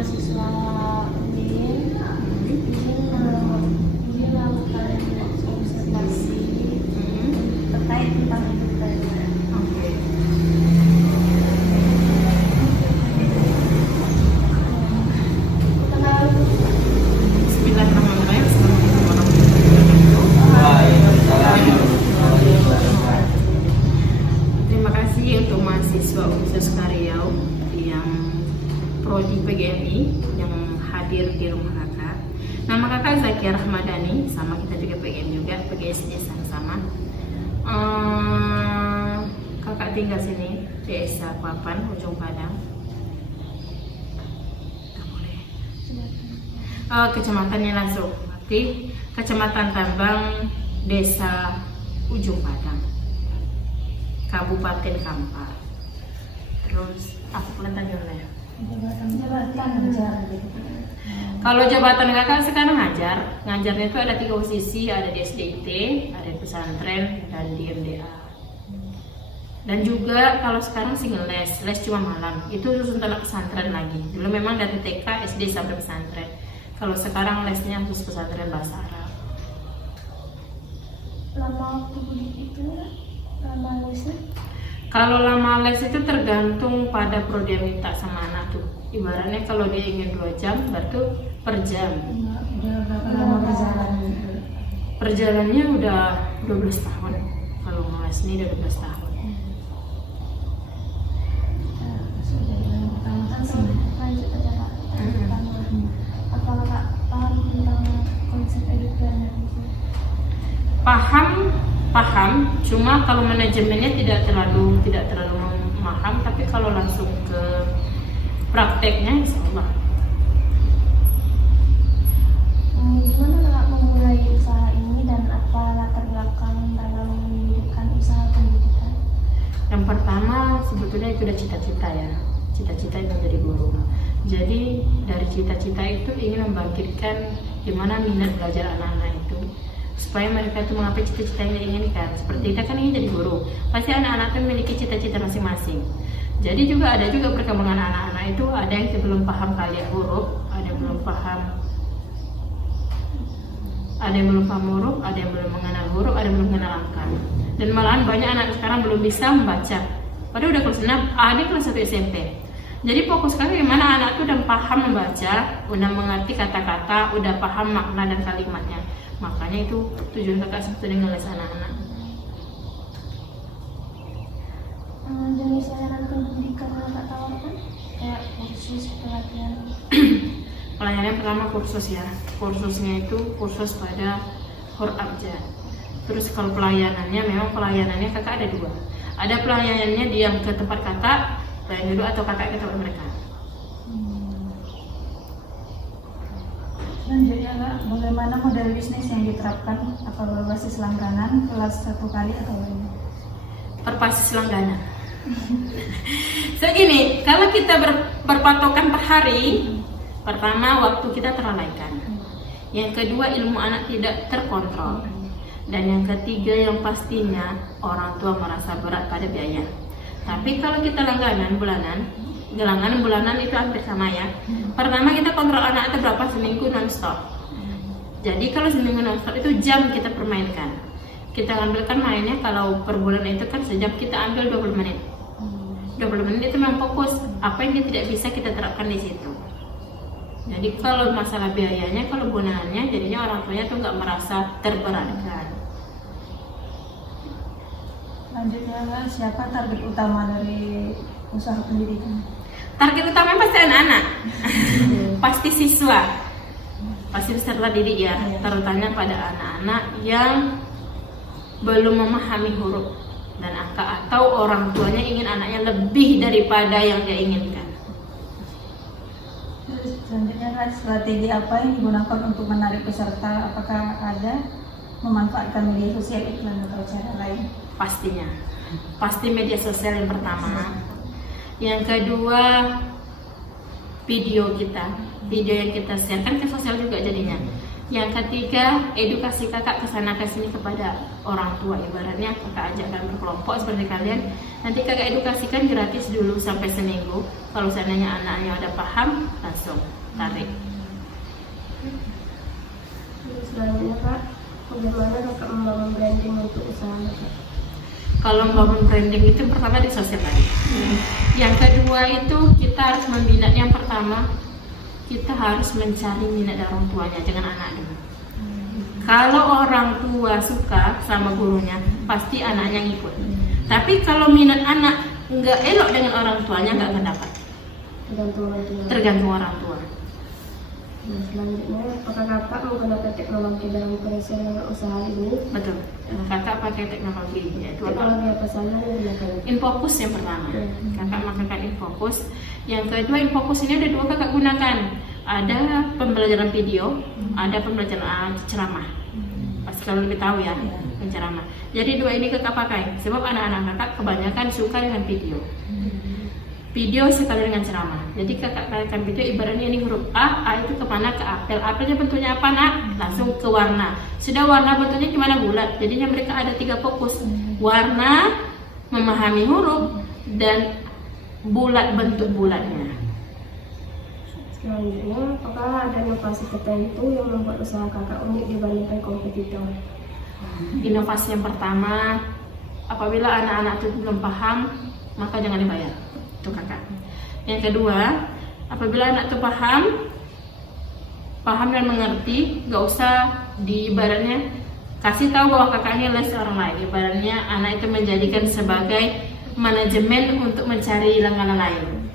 mahasiswa UIN ini melakukan observasi terkait tentang edukasi. Terima kasih untuk mahasiswa Universitas Riau yang prodi PGMI yang hadir di rumah kakak. Nama kakak Zakia Rahmadani, sama kita juga PGM juga, PGSD sama-sama. Kakak tinggal sini, Desa Papan, Ujung Padang. Kecamatannya langsung, berarti Kecamatan Tambang, Desa Ujung Padang, Kabupaten Kampar. Terus apa pelajarannya? Jabatan. Kalau jabatan kakak sekarang ngajarnya itu ada 3 posisi, ada di SDIT, ada di pesantren, dan di MDA. Dan juga kalau sekarang single les cuma malam, itu khusus untuk anak pesantren lagi. Dulu memang dari TK, SD sampai pesantren. Kalau sekarang lesnya khusus pesantren bahasa Arab. Lama waktu begitu, lama lesnya? Kalau lama les itu tergantung pada prodi yang minta sama anak tuh. Ibaratnya kalau dia ingin 2 jam, berarti per jam. Udah berapa lama perjalanan? Perjalanannya udah 12 tahun. Kalau ngeles ini udah 12 tahun. Sudah yang pertama kan lanjut aja Kak. Apakah Kak paham tentang konsep edukasi? Paham, cuma kalau manajemennya tidak terlalu paham, tapi kalau langsung ke prakteknya insya Allah. Gimana Kak memulai usaha ini dan apa latar belakang dalam mendirikan usaha pendidikan? Yang pertama sebetulnya itu udah cita-cita ya, cita-cita itu menjadi guru. Jadi dari cita-cita itu ingin membangkitkan gimana minat belajar anak-anak itu, supaya mereka itu mengapa cita-cita yang diinginkan. Seperti kita kan ingin jadi guru, pasti anak-anak itu memiliki cita-cita masing-masing. Jadi juga ada perkembangan anak-anak itu, ada yang belum paham kalian huruf, ada yang belum paham huruf, ada yang belum mengenal huruf, ada yang belum mengenal angka. Dan malahan banyak anak sekarang belum bisa membaca. Padahal udah kelas 6, ada kelas 1 SMP. Jadi fokus kami gimana anak itu udah paham membaca, udah mengerti kata-kata, udah paham makna dan kalimatnya. Makanya itu tujuan kakak sebetulnya ngeles anak-anak. Jenis layanan pendidikan yang Kak tawarkan kayak kursus pelatihan. Pelayanan yang pertama kursus ya. Kursusnya itu kursus pada huruf abjad. Terus kalau pelayanannya memang kakak ada 2. Ada pelayanannya dia ke tempat kakak, pelayan dulu atau kakak ke tempat mereka. Selanjutnya Kak, bagaimana model bisnis yang diterapkan? Apa berbasis langganan, kelas 1 kali atau lainnya? Berbasis langganan. Segini, kalau kita berpatokan per hari, pertama waktu kita terlalaikan, yang kedua ilmu anak tidak terkontrol, dan yang ketiga yang pastinya orang tua merasa berat pada biaya. Tapi kalau kita langganan bulanan itu hampir sama ya. Pertama kita kontrol anak itu berapa seminggu non-stop. Jadi kalau seminggu non-stop itu jam kita permainkan. Kita ambilkan mainnya kalau per bulan itu kan sejam kita ambil 20 menit. 20 menit itu memang fokus. Apa yang dia tidak bisa kita terapkan di situ. Jadi kalau masalah biayanya, kalau gunaannya, jadinya orang tuanya tuh nggak merasa terberatkan. Selanjutnya Kak, siapa target utama dari usaha pendidikan? Target utama pasti anak-anak, pasti siswa, pasti peserta didik ya, terutama pada anak-anak yang belum memahami huruf dan angka atau orang tuanya ingin anaknya lebih daripada yang dia inginkan. Selanjutnya Kak, strategi apa yang digunakan untuk menarik peserta? Apakah ada memanfaatkan media sosial, iklan atau cara lain? Pastinya, pasti media sosial yang pertama. Yang kedua video yang kita share kan ke sosial juga jadinya. Yang ketiga, edukasi kakak kesana kesini kepada orang tua. Ibaratnya kakak ajak dalam berkelompok seperti kalian. Nanti kakak edukasikan gratis dulu sampai seminggu. Kalau seandainya anaknya udah paham, langsung tarik. Selanjutnya Kak, bagaimana Kakak membangun branding untuk usaha Kakak? Kalau membangun branding itu pertama di sosial media. Yang kedua itu kita harus membina. Yang pertama kita harus mencari minat dari orang tuanya, jangan anak dulu. Kalau orang tua suka sama gurunya, pasti anaknya ngikut. Tapi kalau minat anak nggak elok dengan orang tuanya, nggak akan dapat. Tergantung orang tua. Nah, selanjutnya, apakah Kakak menggunakan teknologi dalam penyelesaian usaha ini? Betul. Kakak pakai teknologi, yaitu Teknologi apa saja yang digunakan? Infocus yang pertama. Kakak menggunakan Infocus. Yang kedua, Infocus ini ada dua kakak gunakan. Ada pembelajaran video, ada pembelajaran ceramah. Pasti kalau lebih tahu ya, penceramah. Jadi dua ini kakak pakai. Sebab anak-anak kakak kebanyakan suka dengan video. Video sekali dengan ceramah. Jadi kakak kaitkan video ibaratnya ini huruf A itu kemana ke apel. Apelnya bentuknya apa nak? Langsung ke warna. Sudah warna bentuknya gimana bulat. Jadinya mereka ada 3 fokus. Warna, memahami huruf, dan bulat bentuk bulatnya. Selanjutnya, apakah ada inovasi tertentu yang membuat usaha kakak unik dibandingkan kompetitor? Inovasi yang pertama, apabila anak-anak itu belum paham, maka jangan dibayar. Itu kakak. Yang kedua, apabila anak itu paham dan mengerti, gak usah ibaratnya kasih tahu bahwa kakak ini les orang lain. Ibaratnya anak itu menjadikan sebagai manajemen untuk mencari langganan lain.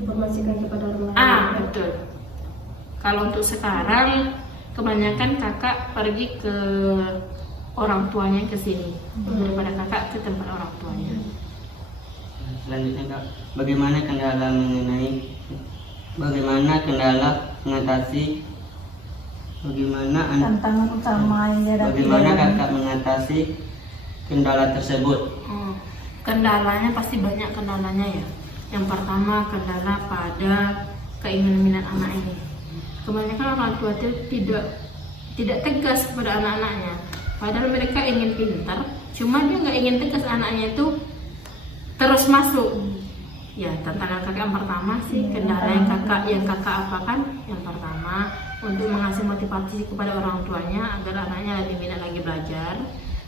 Informasikan kepada orang lain. Betul. Kalau untuk sekarang, kebanyakan kakak pergi ke orang tuanya ke sini daripada kakak ke tempat orang tuanya. Selanjutnya Kak, bagaimana mengatasi tantangan utama yang dihadapi? Bagaimana kakak mengatasi kendala tersebut? Kendalanya pasti banyak kendalanya ya. Yang pertama kendala pada keinginan minat anak ini. Kebanyakan orang tua itu tidak tegas kepada anak-anaknya. Padahal mereka ingin pintar, cuma dia nggak ingin tegas anaknya itu terus masuk. Ya, tantangan kakak yang pertama sih, kendala yang kakak apakan. Yang pertama, untuk mengasih motivasi kepada orang tuanya agar anaknya lebih minat lagi belajar.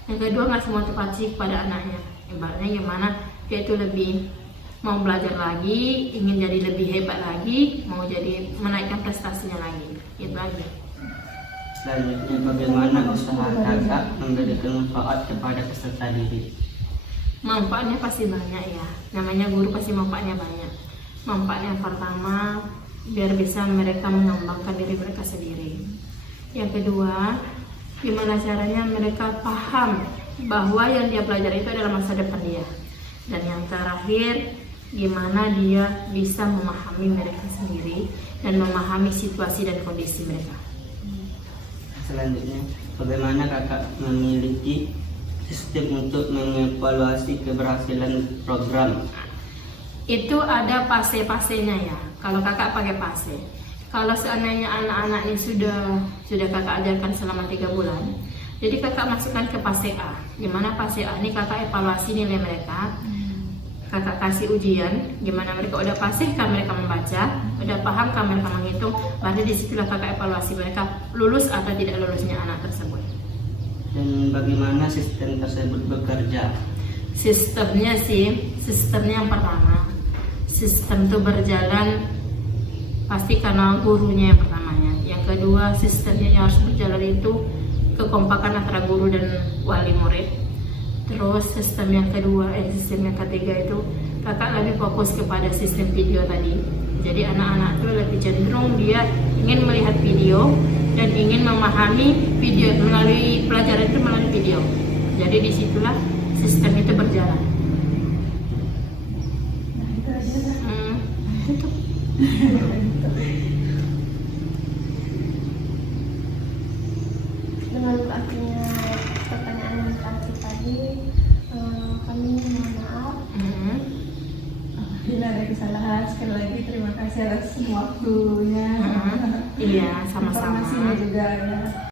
Yang kedua, ngasih motivasi kepada anaknya. Ibaratnya gimana, dia itu lebih mau belajar lagi, ingin jadi lebih hebat lagi, mau jadi menaikkan prestasinya lagi. Itu aja. Selanjutnya, bagaimana usaha kakak memberikan manfaat kepada peserta didik? Manfaatnya pasti banyak ya, namanya guru pasti manfaatnya banyak. Manfaat yang pertama, biar bisa mereka mengembangkan diri mereka sendiri. Yang kedua, gimana caranya mereka paham bahwa yang dia pelajari itu adalah masa depan dia. Dan yang terakhir, gimana dia bisa memahami mereka sendiri dan memahami situasi dan kondisi mereka. Selanjutnya, bagaimana kakak memiliki sistem untuk mengevaluasi keberhasilan program? Itu ada fase-fasenya ya. Kalau kakak pakai fase, kalau seandainya anak-anak ini sudah kakak ajarkan selama 3 bulan, jadi kakak masukkan ke fase A. Gimana fase A ini kakak evaluasi nilai mereka, kakak kasih ujian, gimana mereka udah fasih kan mereka membaca, udah paham kan mereka menghitung, berarti disitulah kakak evaluasi mereka lulus atau tidak lulusnya anak tersebut. Dan bagaimana sistem tersebut bekerja? Sistemnya yang pertama, sistem itu berjalan pasti karena gurunya yang pertamanya. Yang kedua, sistemnya yang harus berjalan itu kekompakan antara guru dan wali murid. Terus sistem yang ketiga itu kakak lebih fokus kepada sistem video tadi. Jadi anak-anak itu lebih cenderung dia ingin melihat video dan ingin memahami video melalui pelajaran itu melalui video. Jadi disitulah sistem itu berjalan. Itu. Dengan berakhirnya pertanyaan yang tadi, kami mohon maaf. Bila ada kesalahan, sekali lagi terima kasih atas atas waktunya. Iya, sama-sama. Informasinya juga ya.